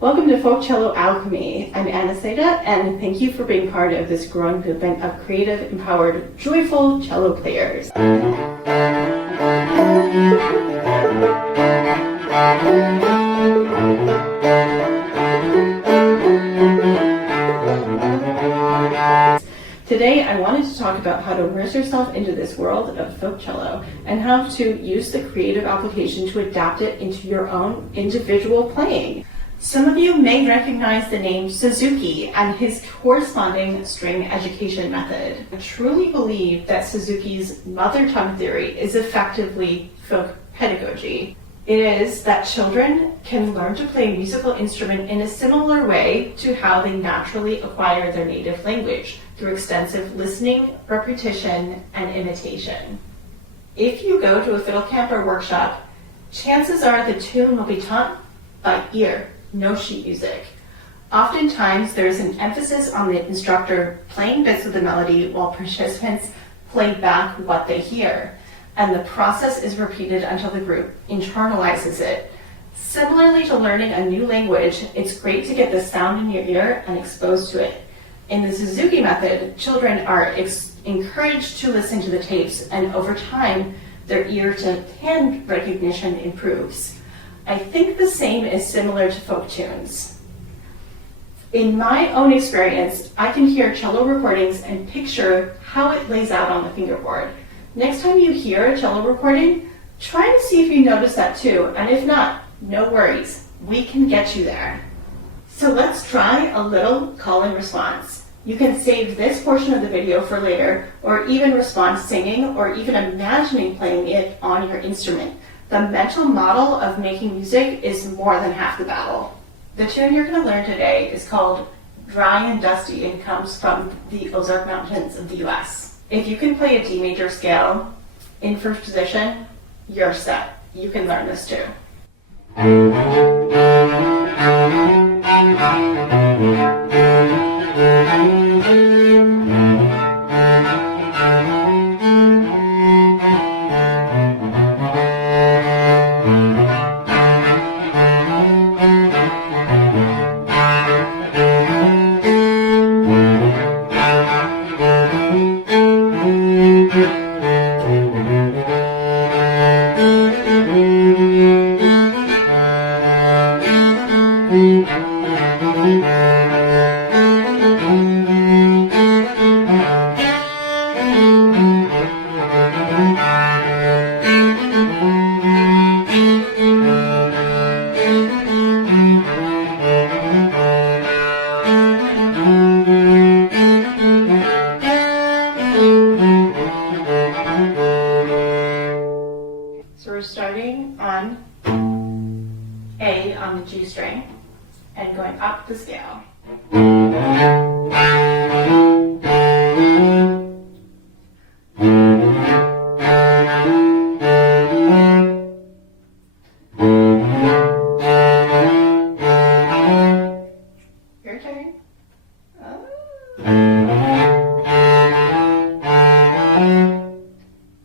Welcome to Folk Cello Alchemy. I'm Anna Seda, and thank you for being part of this growing movement of creative, empowered, joyful cello players. Today, I wanted to talk about how to immerse yourself into this world of folk cello and how to use the creative application to adapt it into your own individual playing. Some of you may recognize the name Suzuki and his corresponding string education method. I truly believe that Suzuki's mother tongue theory is effectively folk pedagogy. It is that children can learn to play a musical instrument in a similar way to how they naturally acquire their native language, through extensive listening, repetition, and imitation. If you go to a fiddle camp or workshop, chances are the tune will be taught by ear, no sheet music. Oftentimes, there is an emphasis on the instructor playing bits of the melody while participants play back what they hear, and the process is repeated until the group internalizes it. Similarly to learning a new language, it's great to get the sound in your ear and exposed to it. In the Suzuki method, children are encouraged to listen to the tapes, and over time, their ear to hand recognition improves. I think the same is similar to folk tunes. In my own experience, I can hear cello recordings and picture how it lays out on the fingerboard. Next time you hear a cello recording, try to see if you notice that too, and if not, no worries, we can get you there. So let's try a little call and response. You can save this portion of the video for later, or even respond singing or even imagining playing it on your instrument. The mental model of making music is more than half the battle. The tune you're going to learn today is called Dry and Dusty and comes from the Ozark Mountains of the US. If you can play a D major scale in first position, you're set. You can learn this too. So we're starting on A on the G string and going up the scale. Your turn.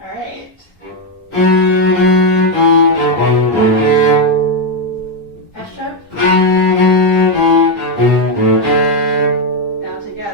All right. F sharp. Now together.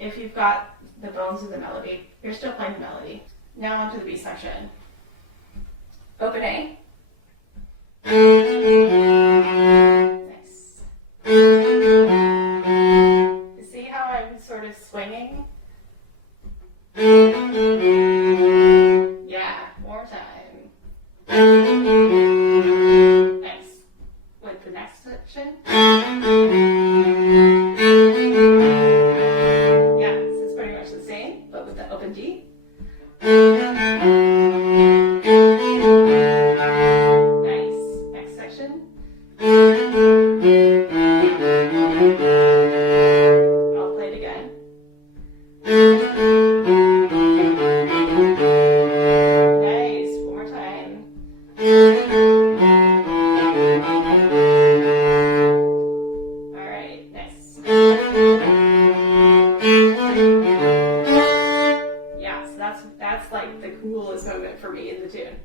if you've got the bones of the melody, you're still playing the melody. Now onto the B section. Open A. Nice. See how I'm sort of swinging? Yeah, more time. Nice. With the next section. Yeah, this is pretty much the same, but with the open D. Nice. Next section. I'll play it again. Nice. One more time. All right. Nice. Yeah, so that's like the coolest moment for me in the tune.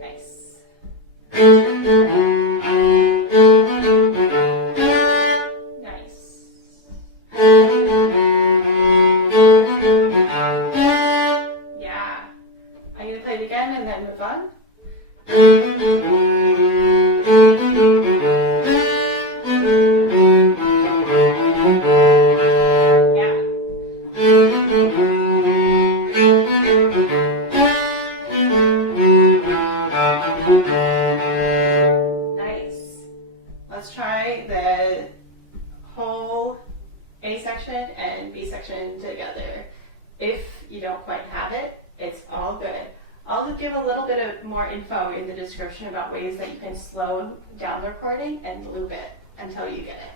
Nice. Nice. Yeah. I'm going to play it again and then move on. Yeah. Nice. Let's try the whole A section and B section together. If you don't quite have it, it's all good. I'll give a little bit of more info in the description about ways that you can slow down the recording and loop it until you get it.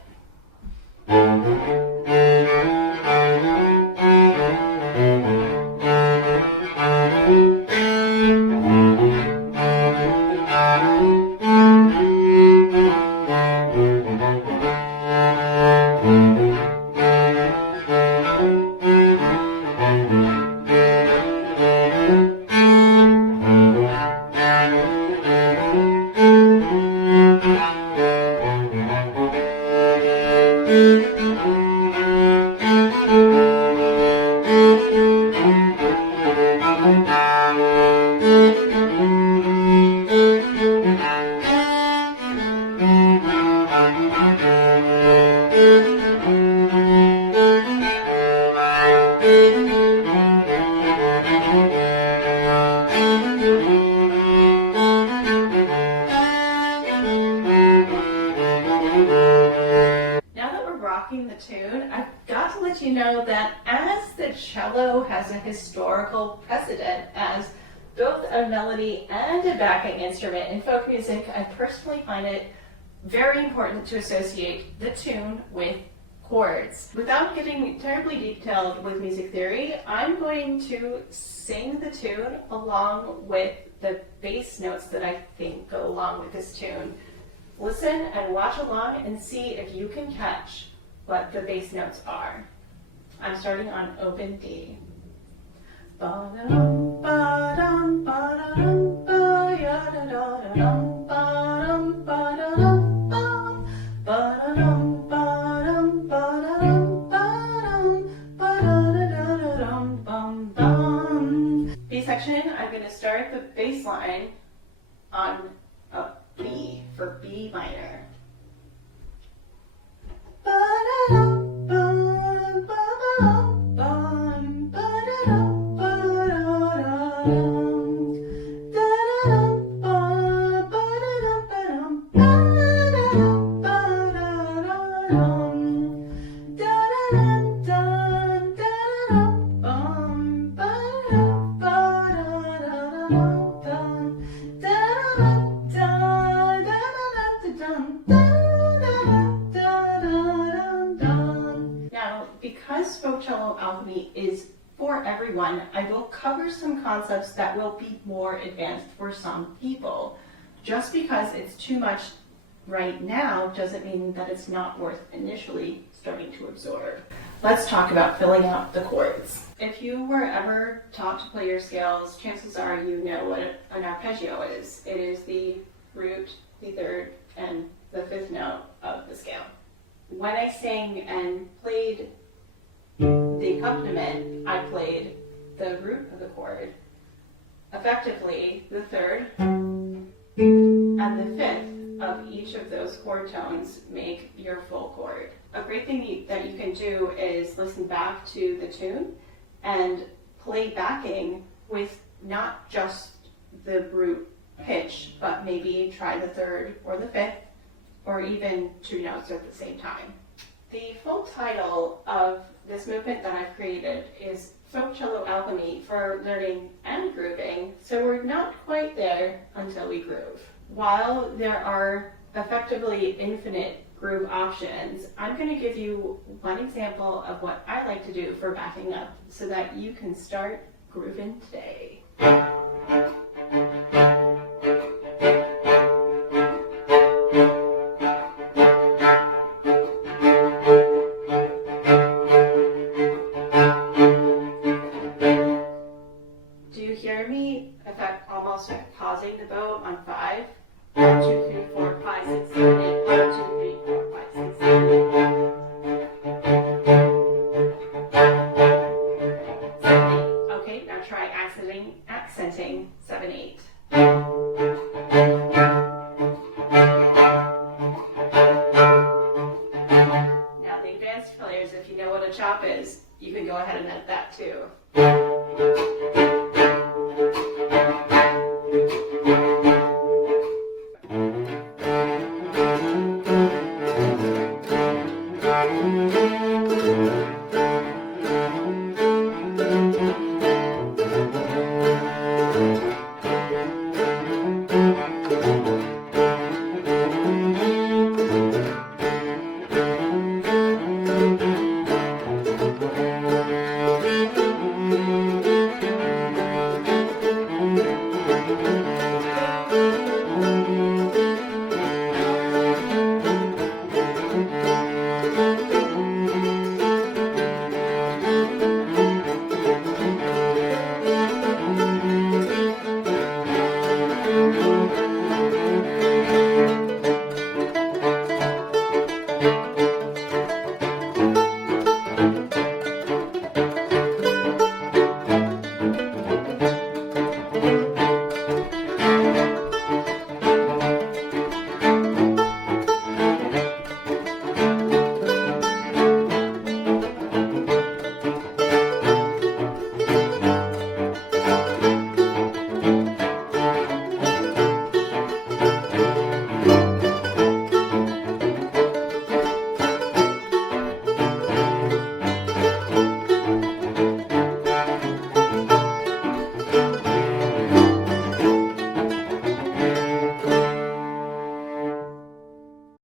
The tune, I've got to let you know that as the cello has a historical precedent as both a melody and a backing instrument in folk music, I personally find it very important to associate the tune with chords. Without getting terribly detailed with music theory, I'm going to sing the tune along with the bass notes that I think go along with this tune. Listen and watch along and see if you can catch what the bass notes are. I'm starting on open D. Ba-da-dum, ba-dum, ba-da-dum, ba-ya-da-da-da-dum, ba-dum, ba-da-dum, bum, ba-da-dum, ba-dum, ba-da-dum, ba-dum, ba-da-da-da-da-dum, bum, bum. B section, I'm going to start the bass line on a B for B minor. Because folk cello alchemy is for everyone, I will cover some concepts that will be more advanced for some people. Just because it's too much right now doesn't mean that it's not worth initially starting to absorb. Let's talk about filling out the chords. If you were ever taught to play your scales, chances are you know what an arpeggio is. It is the root, the third, and the fifth note of the scale. when I sang and played the accompaniment, I played the root of the chord. Effectively, the third and the fifth of each of those chord tones make your full chord. A great thing that you can do is listen back to the tune and play backing with not just the root pitch, but maybe try the third or the fifth, or even two notes at the same time. The full title of this movement that I've created is Folk Cello Alchemy for Learning and Grooving, so we're not quite there until we groove. While there are effectively infinite groove options, I'm going to give you one example of what I like to do for backing up so that you can start grooving today. Almost pausing the bow on 5. 1, 2, 3, 4, 5, 6, 7, 8. 1, 2, 3, 4, 5, 6, 7, 8. 7, 8. Okay, now try accenting 7, 8. Now the advanced players, if you know what a chop is, you can go ahead and edit that too.